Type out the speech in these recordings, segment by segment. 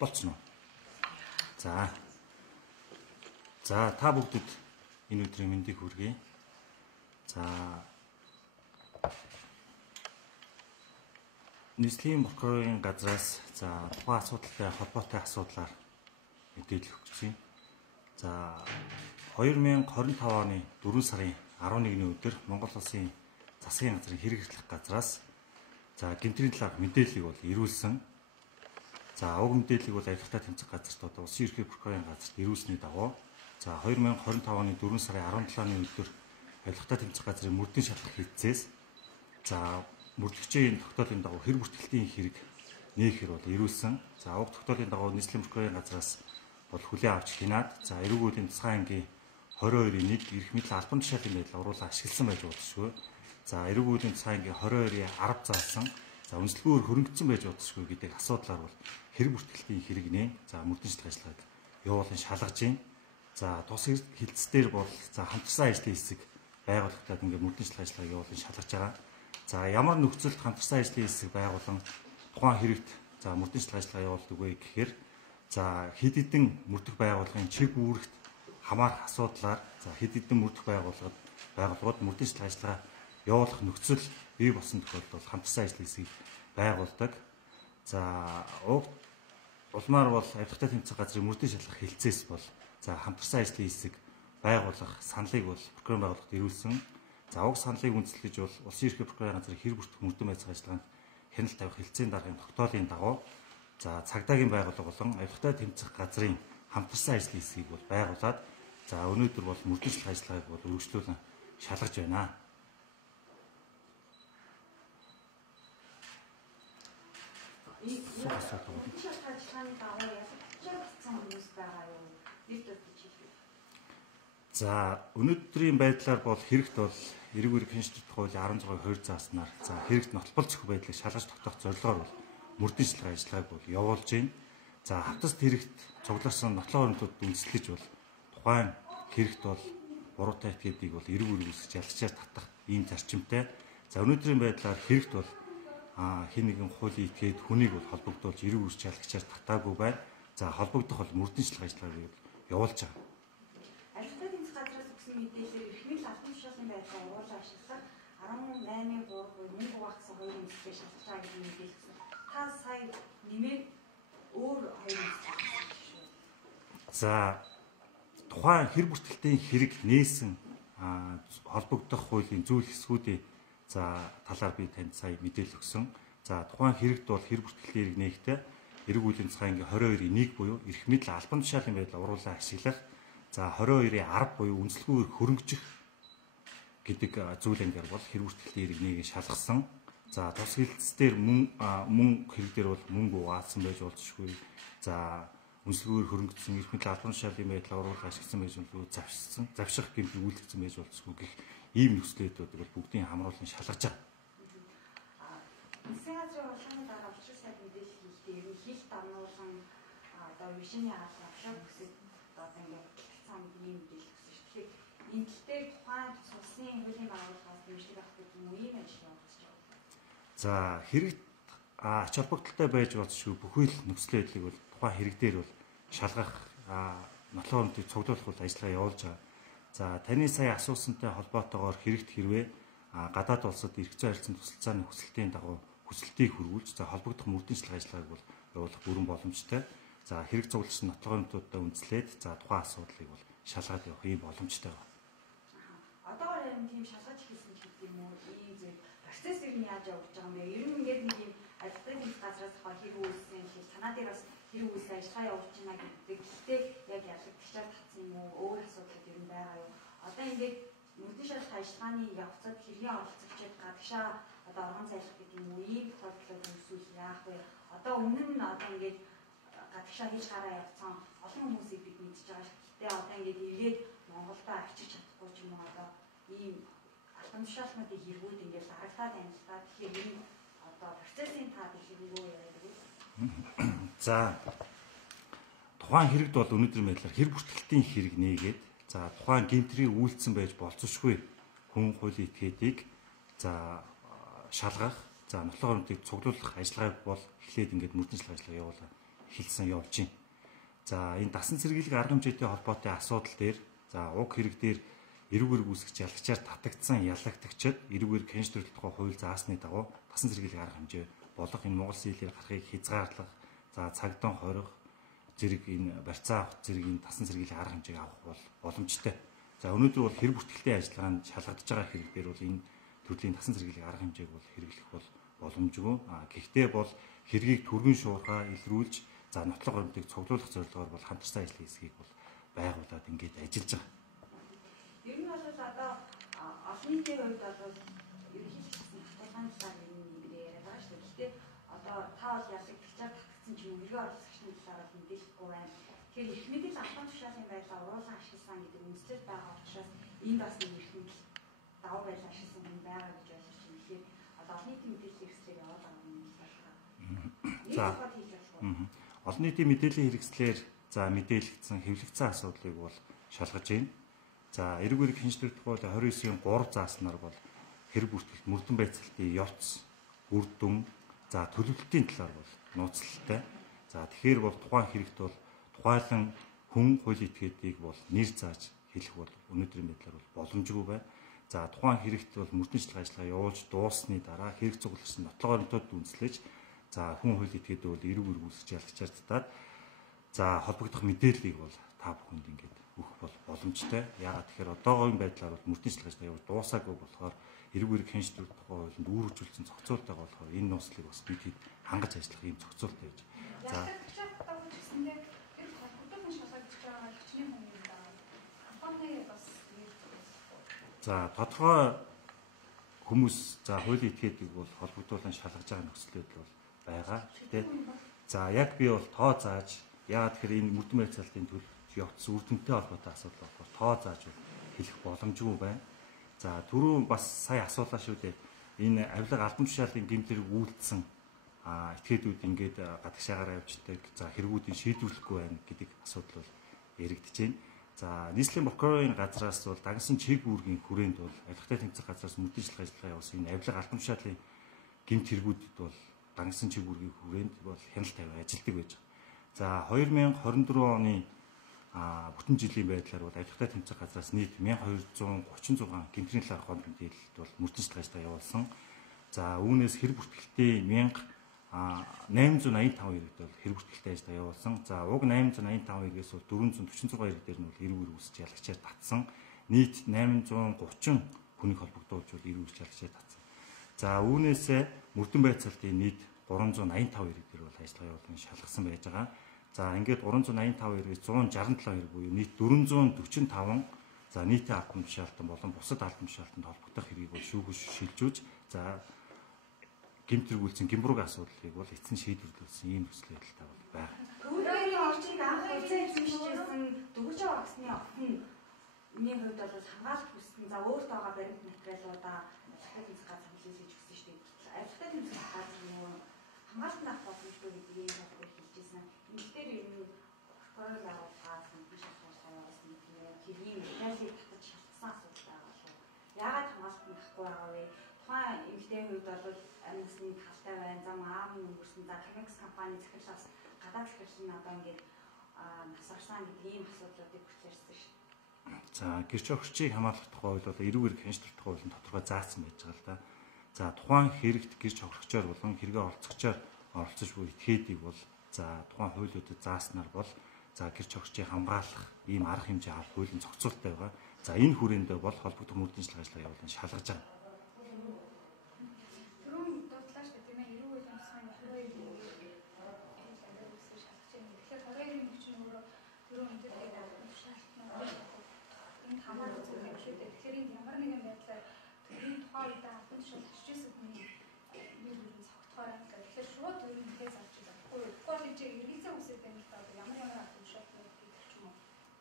болцсон уу? За та бүгдэд энэ өдрийн мэндийг хүргэе. За нийслэлийн прокурорын газраас тухайн асуудалтай холбоотой асуудлаар мэдээлэл өгч байна. За 2025 оны 4 сарын 11-ний өдөр Монгол Улсын засгийн газрын хэрэг эрхлэх газраас гэмтрийн талаарх мэдээллийг бол ирүүлсэн. Уг мэдээллийг бол авилгатай тэмцэх газарт одоо Улсын ерөнхий прокурорын газарт ирүүлсний дагуу 2025 оны 4 сарын 17-ны өдөр авилгатай тэмцэх газрын мөрдийн шалгах хэлцээс мөрдлөгчийн тогтоолын дагуу хэр бүртгэлтийн хэрэг нээхээр бол ирүүлсэн. Уг тогтоолын дагуу нийслэлийн прокурорын газраас бол хүлээн авч хянаад эрүүгийн тусгай ангийн 22-1 эрх мэдэл албан тушаалын байдал оруулан ашигласан байж болзошгүй. Эрүүгийн тусгай ангийн 22-ийн 10 заасан үнэлгээгээр хөрөнгөцсөн байж болзошгүй гэдэг асуудлаар бол хэр бүртгэлтийн хэрэг нэ мөрдөн шалгах ажиллагааг явуулан шалгаж байна. Тус хэлтс дээр бол хамтарсан ажлын хэсэг байгуулагдаад ингээд мөрдөн шалгах ажиллагааг явуулан шалгаж байгаа. Ямар нөхцөлд хамтарсан ажлын хэсэг байгуулан тухайн хэрэгт мөрдөн шалгах ажиллагаа явуулдаг вэ гэхээр хэд хэдэн мөрдөх байгууллагын чиг үүрэгт хамаарах асуудлаар хэд хэдэн мөрдөх байгууллагууд мөрдөн шалгах ажиллагаа явуулах нөхцөл бий болсон тохиолдолд хамтарсан ажлын хэсгийг байгуулдаг. Улмаар бол авилгатай тэмцэх газрын мөрдөн шалгах хэлцээс бол хамтарсан ажлын хэсэг байгуулах саналыг бол прокурорын байгууллагад ирүүлсэн. Уг саналыг үндэслэж бол Улсын ерөнхий прокурорын газрын хэр бүртгэх мөрдөн байцаах ажиллагаанд хяналт тавих хэлцээний даргын тогтоолын дагуу цагдаагийн байгууллага болон авилгатай тэмцэх газрын хамтарсан ажлын хэсгийг бол байгуулад өнөөдөр бол мөрдөн шалгах ажиллагааг бол үргэлжлүүлэн шалгаж байна. Өнөөдрийн байдлаар бол хэрэгт бол эрүүг эрхэншилт хуулийн 16-2 зааснаар хэрэгт нотолбол зохих байдлыг шалгаж тогтоох зорилгоор бол мөрдөн шалгах ажиллагааг бол явуулж байна. Хавтаст хэрэгт цугларсан нотлох баримтууд үндэслэж бол тухайн хэрэгт бол буруутай этгээдийг бол эрүүг үүсгэж ялгчаар татах ийм зарчимтай. Өнөөдрийн байдлаар хэрэгт бол хэн нэгэн хуулийн этгээд хүнийг бол холбогдуулж эрүүг үүсгэж ялгчаар татаагүй байна. Холбогдох бол мөрдөн шалгах ажиллагааг явуулж байгаа. Авилгатай тэмцэх газраас өгсөн мэдээлэлээр эрх мэдэл албан тушаалын байдлаа уулаа ашиглах 18.3% мөнгө хуваагдсан хоёрын үндэслэлээр шалгаж байгаа гэж мэдээлсэн. Та сая нэмээд өөр хоёр үндэслэл. Тухайн хэр бүртгэлтийн хэрэг нээсэн холбогдох хуулийн зүйл хэсгүүдийн талаар би танд сая мэдээлэл өгсөн. Тухайн хэрэгт бол хэр бүртгэлтийн хэрэг нээхдээ эрүүгийн тусгай ангийн 22-1 буюу эрх мэдэл албан тушаалын байдлаа уруулан ашиглах 22-ийн 10 буюу үнэлгээгээр хөрөнгөжих гэдэг зүйл ангиар бол хэр бүртгэлтийн хэрэг нэгийг шалгасан. Тус хэлтс дээр мөн хэрэг дээр бол мөнгө угаасан байж болзошгүй. Үнэлгээгээр хөрөнгөсөн эрх мэдэл албан тушаалын байдлаа уруулан ашигласан байж болзошгүй. Завших гэмтэл үйлдэгдсэн байж болзошгүй гэх ийм нөхцлөдүүд бол бүгдийн хамруулан шалгаж байгаа. Засгийн газрын урлагийн дараа учир сайд мэдээлэл хийхдээ хийх дамнуулан вишний авшаа бүсэд ингээд цаана ийм мэдээлэл өгсөн шүү. Тэгэхээр энэ тал дээр тухайн улсын хуулийн байгууллагаас дэмжлэг авах гэдэг юм уу ийм ажил явагдаж байгаа. Хэрэгт ач холбогдолтой байж болзошгүй бүхий л нөхцөл байдлыг бол тухайн хэрэг дээр бол шалгах нотлох баримтыг цуглуулах бол ажиллагаа явуулж байгаа. Таны сая асуусантай холбоотойгоор хэрэгт хэрвээ гадаад улсад эрх зүйн харилцааны тусалцааны хүсэлтийн дагуу хүсэлтийг хөрвүүлж холбогдох мөрдөн шалгах ажиллагааг бол явуулах бүрэн боломжтой. Хэрэг цуглуулсан нотлох баримтуудаа үндэслээд тухайн асуудлыг бол шалгаад явах ийм боломжтой байна. Одоо харин тийм шалгаж хийсэн ч гэдэг юм уу ийм зүйл процесс ер нь яаж явагдаж байгаа юм бэ? Ер нь ингээд нэг юм авилгатай тэмцэх газраас хэрэг үүссэн гэх санаа дээр бас хэрэг үүсээ ажиллагаа явуулж байна гэдэг. Гэхдээ яг ялгагдчихаар татсан юм уу? Өөр асуудал ер нь байгаа юу? Одоо ингээд мөрдөн шалгах ажиллагааны явцад хэргийн оролцогчид гадагшаа одоо оргон зайлах гэдэг юм уу ийм тохиолдлууд үүсвэл яах вэ? Одоо өмнө нь одоо ингээд гадагшаа хийж гараа явцсан олон хүмүүсийг бид мэдж байгаа ш. Гэтэ одоо ингээд ирээд Монголдо авчиж чадахгүй ч юм уу одоо ийм албан тушаалнуудыг хэрэгүүд ингээд харагдаад амжилтаад тэгэхээр энэ одоо процессын таад хэрэггүй яриад байгаа. За тухайн хэрэгд бол өнөөдөр байдлаар хэр бүртгэлтийн хэрэг нээгээд за тухайн гэмтрийг үйлдсэн байж болцсошгүй хүн хуулийн этгээдийг за шалгах за нотлох баримтыг цуглуулах ажиллагааг бол эхлээд ингээд мөрдөнчлөг ажиллагаа явуулаа эхэлсэн явж байна. За энэ дасан цэргийлэх арга хэмжээтэй холбоотой асуудал дээр за уг хэрэг дээр эрүүгээр үүсгэж ялагчаар татагдсан ялагдагчид эрүүгээр хянш төрөл тухай хууль заасны дагуу дасан цэргийлэх арга хэмжээ болох энэ Монгол сэлээр гарахыг хязгаарлах за цагдаа хорих зэрэг энэ барьцаа авах зэрэг энэ дасан цэргийлэх арга хэмжээг авах бол боломжтой. За өнөөдөр бол хэрэг бүртгэлтэй ажиллагаанд шалгагдж байгаа хэрэг дээр бол энэ төрлийн дасан цэргийлэх арга хэмжээг бол хэрэглэх бол боломжгүй. Гэхдээ бол хэргийг түргэн шуурхаа илрүүлж за нотлох баримтыг цуглуулах зорилгоор бол хамтарсан ажлын хэсгийг бол байгуулад ингээд ажиллаж байгаа. Ер нь бол одоо олон нийтийн хувьд бол ерөнхийдөө хатгалгааны талаар нэмээ яриад байгаа шүү дээ. Гэхдээ одоо та бол ялагдчихад татгсан ч юм уу хэрэг оролцогчны талаар бол мэдээлэхгүй байна. Тэгэхээр их мэдээлэл албан тушаалын байдлаа уруулан ашигласан гэдэг үндэслэл байгаа учраас энэ бас нэг их мэдээлэл даваа байдлаа ашигласан хүн байгаа гэж ойлгож байна. Тэгэхээр одоо олон нийтийн мэдээллийн хэрэгслээр яваад байгаа юм байна. За олон нийтийн мэдээллийн хэрэгслээр за мэдээлэгдсэн хэвлэгдсэн асуудлыг бол шалгаж байна. За эрүүгээр хянш төрөлх хууль 29-ийн 3 зааснаар бол хэрэг бүртгэлт мөрдөн байцаалтын ёц, үр дүн, за төлөвлөлтийн талаар бол нууцлалтай. За тэгэхээр бол тухайн хэрэгт бол тухайлан хүн хуулийн этгээдийг бол нэр зааж хэлэх бол өнөөдрийн байдлаар бол боломжгүй байна. За тухайн хэрэгт бол мөрдөнчлөг ажиллагаа явуулж дууссаны дараа хэрэг цуглуулсан нотлох баримтууд үндэслэж за хүн хуулийн этгээдээ бол эрүүгээр үүсгэж ялагчаар татаад за холбогдох мэдээллийг бол та бүхэнд ингээд өгөх бол боломжтой. Яагаад тэгэхээр одоогийн байдлаар бол мөрдөнчлөг ажиллагаа явуулж дуусаагүй болохоор эрүүгээр хянш төрөлх тухай хуулинд үүргэжүүлсэн зохицуултайгаа болохоор энэ нууцлыг бас бид хангаж ажиллах юм зохицуулттай байж. За за тодорхой хүмүүс за хуулийн этгээдийг бол холбогдуулан шалгаж байгаа нөхцөлөд бол байгаа. Гэхдээ за яг би бол тоо зааж яагаад тэгэхээр энэ мөрдөн байцаалтын төлөв явц үр дүнтэй холбоотой асуудал болохоор тоо зааж хэлэх боломжгүй байна. За түрүү бас сая асуулаа шүү дээ. Энэ авилга албан тушаалын гэмтэрэг үйлдсэн этгээдүүд ингээд гадагшаагаар явждаг. За хэрэгүүдийг шийдвэрлэхгүй байна гэдэг асуудал бол яригдж байна. За нийслэлийн прокурорын газраас бол дагсан чиг үүргийн хүрээнд бол авилгатай тэмцэх газраас мөрдөнчлөг ажиллагаа явуулсан энэ авилга албан тушаалын гэмт хэрэгүүдэд бол дагсан чиг үүргийн хүрээнд бол хяналт тавиа ажилладаг байж байгаа. За 2024 оны бүтэн жилийн байдлаар бол авилгатай тэмцэх газраас нийт 1236 гэмтрийн талаарх гол мэдээлэлд бол мөрдөнчлөг ажиллагаа явуулсан. За үүнээс хэрэг бүртгэлтийн 885 хэрэгт бол хэрэг бүртгэлтэй ажиллагаа явуулсан. За уг 885 хэрэгээс бол 446 хэрэг дээр нь бол эрүүгээр үүсэж ялагчаар татсан. Нийт 830 хүнийг холбогдуулж бол эрүүгээр ялагчаар татсан. За үүнээс мөрдөн байцаалтын нийт 385 хэрэг дээр бол ажиллагаа явуулсан шалгасан байж байгаа. За ингээд 385 хэрэгээс 167 хэрэг буюу нийт 445 за нийтийн албан тушаалтан болон бусад албан тушаалтанд холбогдох хэргийг бол шүүгч шилжүүлж за гэмтэрэг үйлцэн гэмбургийн асуудлыг бол эцэн шийдвэрлүүлсэн ийм төсөл байдалтай бол байна. Өөрөөр орчинд анх үлцэн эзэмшижсэн дөгөж багсны охин миний хувьд бол хамгаалалт хүссэн. За өөртөө байгаа баримт материалуудаа захиад үзэх газар хүлээсэж өгсөн шүү дээ. Авилгатай тэмцэх газар юу хамгаалалтын ах боломжтой гэдгийг хэлжсэн. Эндгээр ер нь прокурор байгууллагаас биш асуултаа явуулсан тийм хэргийн материалыг татаж шалтсан асуудал байгаа шүү. Яагаад хамгаалалт нахгүй байгаа вэ? Тухайн эмэгтэй хувьд бол амнасны талтай байна. Зам аавын өнгөрсөн. За Камекс компани захирлаас гадаад захирлын одоо ингээд насарсан гэдэг ийм асуудлуудыг хүлээрсэн шүү. За гэрч орчийг хамгаалах тухай хууль бол эрүүгээр хянш төрөлх хуулийн тодорхой заасан байж байгаа л да. За тухайн хэрэгт гэрч орчоор болон хэрэгээ оролцогчоор оролцож буй этгээдийг бол за тухайн хуулиудад зааснаар бол за гэрч орчийг хамгаалах ийм арга хэмжээ авах хуулийн зохицуулттай байгаа. За энэ хүрээндээ бол холбогдох мөрдөнчлөг ажиллагаа явуулан шалгаж байгаа.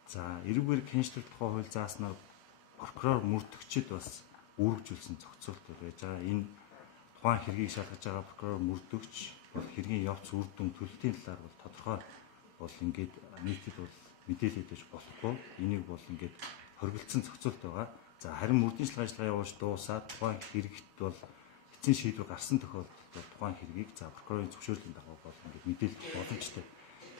За эрүүгээр хяншлах тухай хууль зааснаар прокурор мөрдөгчд бас үүргэжүүлсэн зохицуулт байж байгаа. Энэ тухайн хэргийг шалгаж байгаа прокурор мөрдөгч бол хэргийн явц үр дүн төлөлтийн талаар бол тодорхой бол ингээд нийтэд бол мэдээлэл өгч болохгүй. Энийг бол ингээд хоригдсан зохицуулт байгаа. За харин мөрдийн ажиллагаа явуулж дуусаад тухайн хэрэгт бол эцсийн шийдвэр гарсан тохиолдолд тухайн хэргийг за прокурорын зөвшөөрлийн дагуу бол ингээд мэдээлэх боломжтой.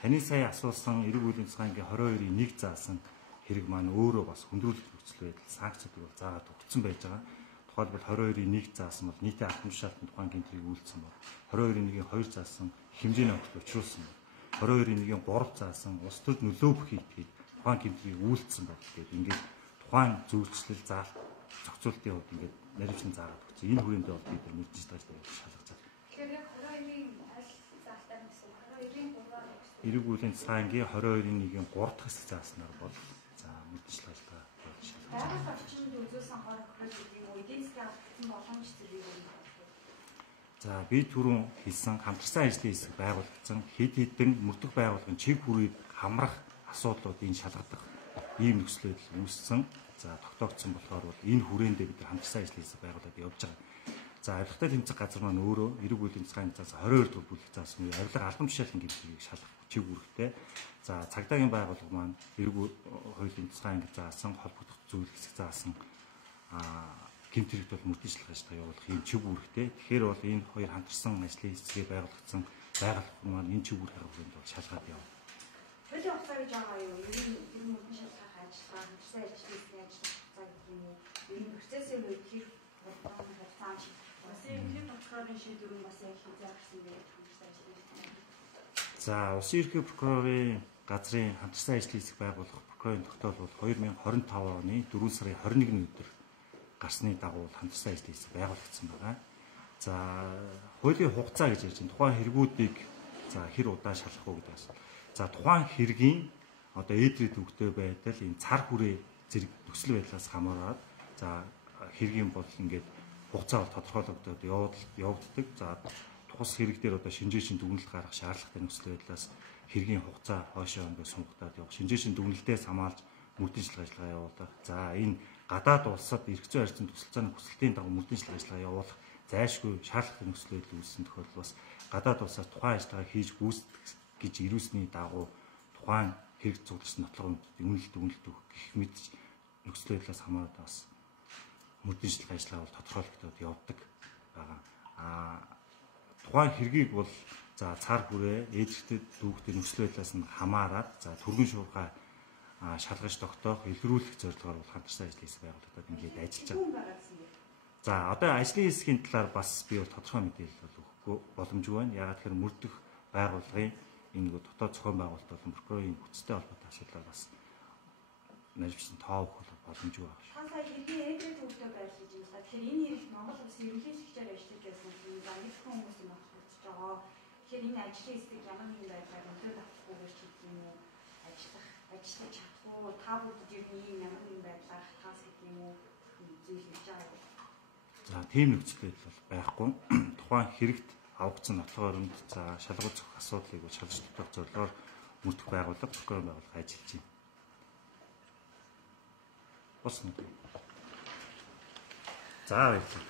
Таны сая асуусан эрэг үеийн цагаангийн 22-ийн 1 заасан хэрэг маань өөрөө бас хүндрүүлэх нөхцөл байдал санкцууд бол заагаад өгсөн байж байгаа. Тухайлбал 22-ийн 1 заасан бол нийтийн албан тушаалтанд тухайн гэмтрийг үйлдсэн бол 22-ийн 1-ийн 2 заасан хэмжээний огт учруулсан бол 22-ийн 1-ийн 3 заасан улс төрд нөлөө бүхий итгэж тухайн гэмтрийг үйлдсэн бол гэдэг ингээд тухайн зөвлөлтөл заалт зохицуултын хувьд ингээд наривчлан заагаад өгсөн. Энэ хүрээндээ бол бид мөрдөж тааштай шалгаж байгаа. Тэгэхээр яг 22-ийн аль заалтаа гэсэн 22-ийн 3-аар эрэг үеийн цагаангийн 22-ийн 1-ийн 3 дахь хэсэг зааснаар бол за мөрдөж тааштай шалгаж байгаа. байгаль орчинд үзүүлсэн хорог гэдэг юм уу? Эдийн засгийн алдсан боломж зэрэг юм байна. За би түрүүн хэлсэн хамтарсан ажлын хэсэг байгуулагдсан хэд хэдэн мөрдөх байгууллагын чиг хүрээд хамрах асуудлуудыг шалгадаг ийм нөхцөл байдал үүссэн. За тогтоогдсон болохоор бол энэ хүрээндээ бид хамтарсан ажлын хэсэг байгуулад явж байгаа. За авилгатай тэмцэх газар маань өөрөө эрэг үеийн цагаан цаас 22 дугаар бүлэг заасан үе авилга албан тушаалын гэмтрийг шалгах чиг үүрэгтэй. За цагдаагийн байгууллага маань эрэг хуулийн цагаан заасан холбогдох зүйл хэсэг заасан гэмтрэгт бол мөрдөж ажиллагаа явуулах юм чиг үүрэгтэй. Тэгэхээр бол энэ хоёр хамтарсан ажлын хэсгээ байгуулагдсан байгууллага маань энэ чиг үүргийн хүрээнд бол шалгаад явна. Хуулийн хугацаа гэж байгаа юу? Ер нь мөрдөн шалгах ажиллагаа, хамтарсан ажлын хэсгийн ажиллах хугацаа гэдэг юм уу? Ер нь процессын үед хэр хугацаа шиг бас энэ прокурорын шийдвэр нь бас яг хязгаар гарсан байх хамтарсан ажлын хэсэг. За улсын ерхий прокурорын газрын хамтарсан ажлын хэсэг байгуулах прокурорын тогтоол бол 2025 оны 4 сарын 21-ний өдөр гарсны дагуу хамтарсан ажлын хэсэг байгуулагдсан байна. За хуулийн хугацаа гэж ярьж байна. Тухайн хэрэгүүдийг за хэр удаа шалгах уу гэдэг асуулт. За тухайн хэргийн одоо эдрийн төвөгтэй байдал энэ цар хүрээ зэрэг нөхцөл байдлаас хамаарат за хэргийн бол ингээд хугацаа бол тодорхойлогдоод явагддаг. За тус хэрэг дээр одоо шинжээчийн дүгнэлт гаргах шаардлагатай нөхцөл байдлаас хэргийн хугацаа хойшоо ингээд сунгагдаад явах. Шинжээчийн дүгнэлтээс хамаарч мөрдөн ажиллагаа явуулах. За энэ гадаад улсад эрх зүйн харьцан тусалцааны хүсэлтийн дагуу мөрдөн ажиллагаа явуулах зайлшгүй шаардлагатай нөхцөл байдал үүссэн тохиолдол бас гадаад улсаас тухайн ажиллагаа хийж гүйцэтгэх гэж ирүүлсний дагуу тухайн хэрэг цугласан нотлогонд дүгнэлт өгөх гэх мэт нөхцөл байдлаас хамаарат бас мөрдөн ажиллагаа бол тодорхойлогдоод явдаг байгаа. Тухайн хэргийг бол за цар хүрээ ээжтэй дүүхтэй нөхцөл байдлаас нь хамаарат за түргэн шуурхай шалгаж тогтоох илрүүлэх зорилгоор бол хамтарсан ажлын хэсэг байгуулагдаад ингээд ажиллаж байгаа. За одоо ажлын хэсгийн талаар бас би бол тодорхой мэдээлэл бол өгөхгүй боломжгүй байна. Яагаад гэхээр мөрдөх байгууллагын энэ дотоод зохион байгуулалт болон прокурорын хүчтэй холбоотой асуудлаар бас наривчлан тоо өгөх боломжгүй байна. Та сая хэдийн ээдрийн төвтэй байрлаж байна. Тэгэхээр энэ хэрэг Монгол улсын ерөнхийлөгчөөр ажиллаж байсан юм байна. Их хүн хүмүүс юм болж байгаа. Тэгэхээр энэ ажлын хэсэг ямар нэгэн байдлаар өндөр авахгүйгээр ч гэдэг юм уу ажиллаж чадахгүй та бүдд ер нь ийм ямар нэгэн байдлаар хатгаас гэдэг юм уу зүйл хийж байгаа юм. За тийм нөхцөл байдал бол байхгүй. Тухайн хэрэгт авагдсан нотлогоорнд за шалгуур зохих асуудлыг шалгаж тогтоох зорилгоор мөрдөх байгууллага прокурор байгууллага ажиллаж байна. Босна. За баярлалаа.